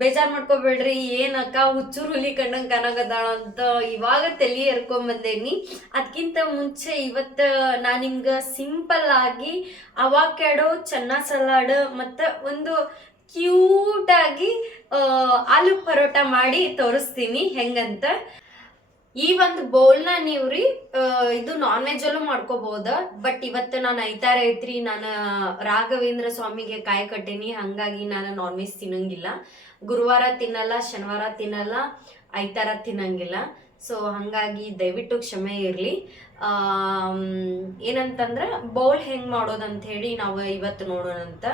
ಬೇಜಾರ್ ಮಾಡ್ಕೋಬೇಡ್ರಿ ಏನಕ್ಕ ಹುಚ್ಚುರು ಹುಲಿ ಕಂಡಂಗೆ ಕಾಣಾಗದಾಳ ಅಂತ ಇವಾಗ ತಲೆ ಎರ್ಕೊಂಡ್ ಬಂದೇನಿ. ಅದಕ್ಕಿಂತ ಮುಂಚೆ ಇವತ್ತು ನಾ ನಿಮ್ಗ ಸಿಂಪಲ್ ಆಗಿ ಅವಾಕ್ಯಾಡೋ ಚೆನ್ನ ಸಲಾಡ್ ಮತ್ತು ಒಂದು ಕ್ಯೂಟ್ ಆಗಿ ಆಲೂ ಪರೋಟ ಮಾಡಿ ತೋರಿಸ್ತೀನಿ. ಹೆಂಗಂತ? ಈ ಒಂದು ಬೌಲ್ನ ನೀವು ರೀ ಇದು ನಾನ್ ವೆಜ್ ಅಲ್ಲೂ ಮಾಡ್ಕೋಬಹುದ ಬಟ್ ಇವತ್ತು ನಾನು ಐತಾರ ಐತ್ರಿ, ನಾನು ರಾಘವೇಂದ್ರ ಸ್ವಾಮಿಗೆ ಕಾಯಿ ಕಟ್ಟೇನಿ, ಹಂಗಾಗಿ ನಾನು ನಾನ್ ವೆಜ್ ತಿನ್ನಂಗಿಲ್ಲ. ಗುರುವಾರ ತಿನ್ನಲ್ಲ, ಶನಿವಾರ ತಿನ್ನಲ್ಲ, ಐತಾರ ತಿನ್ನಂಗಿಲ್ಲ. ಸೊ ಹಂಗಾಗಿ ದಯವಿಟ್ಟು ಕ್ಷಮೆ ಇರಲಿ. ಏನಂತಂದ್ರೆ ಬೌಲ್ ಹೆಂಗ್ ಮಾಡೋದಂತ ಹೇಳಿ ನಾವು ಇವತ್ತು ನೋಡೋಣ ಅಂತ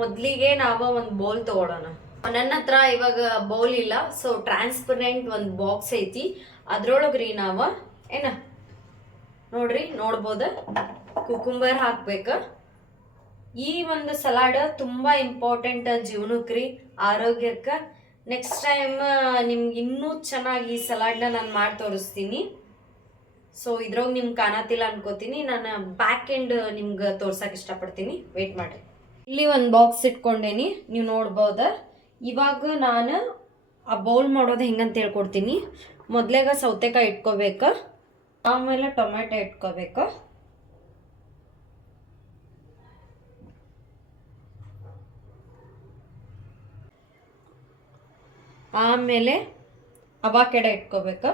ಮೊದಲಿಗೆ ನಾವು ಒಂದು ಬೌಲ್ ತಗೊಳ್ಳೋಣ ನನ್ನ ಹತ್ರ ಇವಾಗ ಬೌಲ್ ಇಲ್ಲ. ಸೊ ಟ್ರಾನ್ಸ್ಪರೆಂಟ್ ಒಂದು ಬಾಕ್ಸ್ ಐತಿ. ಅದ್ರೊಳಗ್ರಿ ನಾವು, ಏನ? ನೋಡ್ರಿ, ನೋಡ್ಬೋದ? ಕುಕುಂಬರ್ ಹಾಕ್ಬೇಕ. ಈ ಒಂದು ಸಲಾಡ್ ತುಂಬಾ ಇಂಪಾರ್ಟೆಂಟ್ ಜೀವನಕ್ಕೆ ರೀ ಆರೋಗ್ಯಕ್ಕೆ ನೆಕ್ಸ್ಟ್ ಟೈಮ್ ನಿಮ್ಗೆ ಇನ್ನೂ ಚೆನ್ನಾಗಿ ಈ ಸಲಾಡ್ನ ನಾನು ಮಾಡಿ ತೋರಿಸ್ತೀನಿ. ಸೊ ಇದ್ರೊಳಗೆ ನಿಮ್ಗೆ ಕಾಣತಿಲ್ಲ ಅನ್ಕೋತೀನಿ. ನಾನು ಬ್ಯಾಕ್ ಎಂಡ್ ನಿಮ್ಗೆ ತೋರ್ಸಕ್ಕೆ ಇಷ್ಟಪಡ್ತೀನಿ. ವೇಟ್ ಮಾಡಿ ಇಲ್ಲಿ ಒಂದು ಬಾಕ್ಸ್ ಇಟ್ಕೊಂಡೇನಿ. ನೀವು ನೋಡ್ಬೋದ? ಇವಾಗ ನಾನು ಆ ಬೌಲ್ ಮಾಡೋದು ಹೆಂಗಂತ ಹೇಳ್ಕೊಡ್ತೀನಿ. ಮೊದಲೇಗ ಸೌತೆಕಾಯಿ ಇಟ್ಕೋಬೇಕು, ಆಮೇಲೆ ಟೊಮೆಟೊ ಇಟ್ಕೋಬೇಕು. ಆಮೇಲೆ ಅವಾಕೆಡೆ ಇಟ್ಕೋಬೇಕು.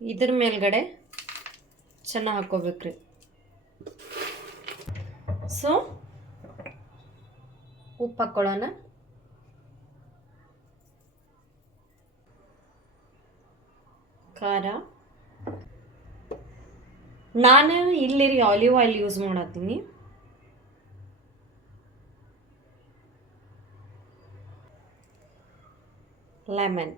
ಇದ್ರ ಮೇಲ್ಗಡೆ ಚೆನ್ನಾಗಿ ಹಾಕ್ಕೋಬೇಕ್ರಿ ಸೊ ಉಪ್ಪು ಹಾಕ್ಕೊಳ್ಳೋಣ ಖಾರ ನಾನು ಇಲ್ಲಿ ರೀ ಆಲಿವ್ ಆಯಿಲ್ ಯೂಸ್ ಮಾಡತ್ತೀನಿ ಲೆಮನ್